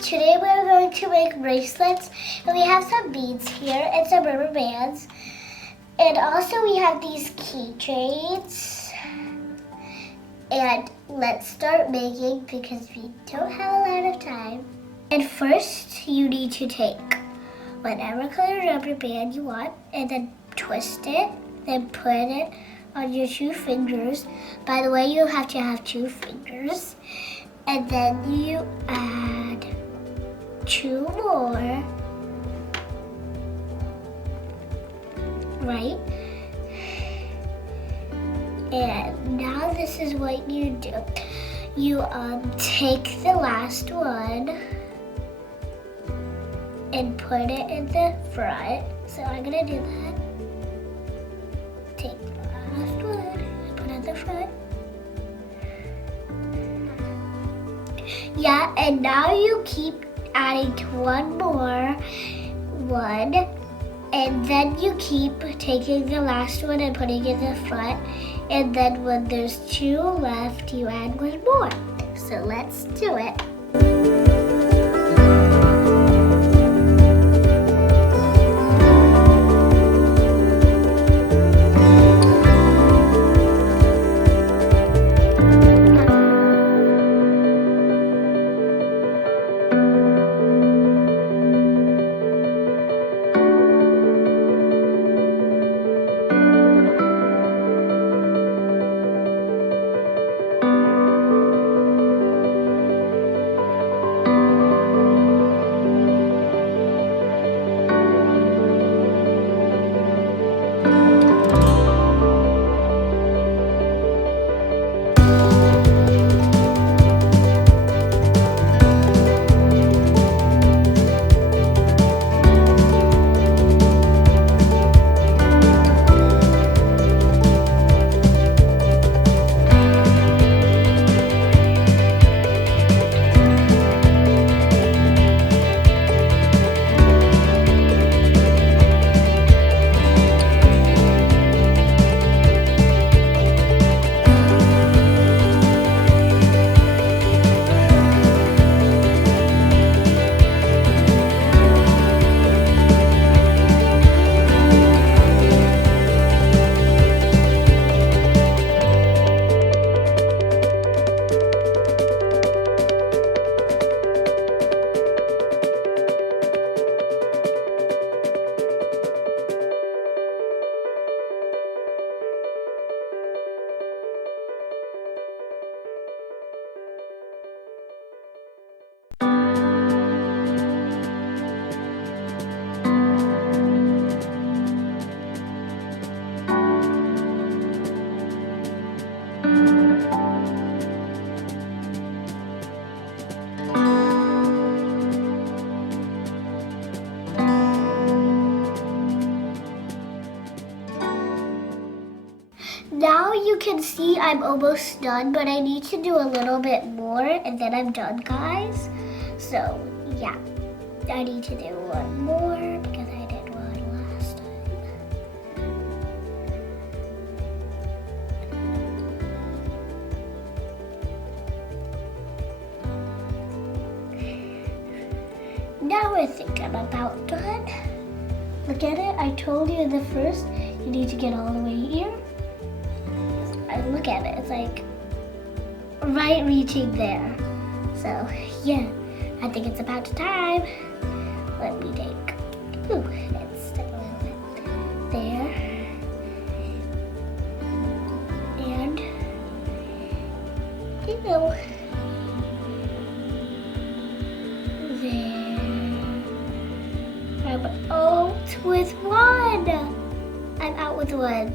today we're going to make bracelets, and we have some beads here and some rubber bands, and also we have these keychains. And let's start making because we don't have a lot of time. And first you need to take whatever color rubber band you want and then twist it, then put it on your 2 fingers. By the way, you have to have 2 fingers. And then you add 2 more, right? And now this is what you do. You take the last one and put it in the front. So I'm gonna do that. Take the last one and put it in the front. Yeah, and now you keep adding to one more one, and then you keep taking the last one and putting it in the front, and then when there's 2 left, you add 1 more. So let's do it. Now you can see I'm almost done, but I need to do a little bit more and then I'm done, guys. So yeah, I need to do 1 more because I did 1 last time. Now I think I'm about done. Look at it, I told you in the first, you need to get all the way here. I look at it, it's like right reaching there. So yeah, I think it's about time. Let me take, it's a little bit there. And, there. I'm out with 1. I'm out with 1.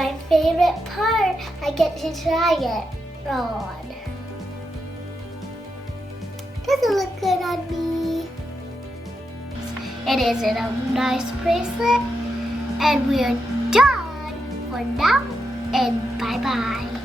my favorite part. I get to try it on. Does it look good on me? It is a nice bracelet. And we're done for now. And bye-bye.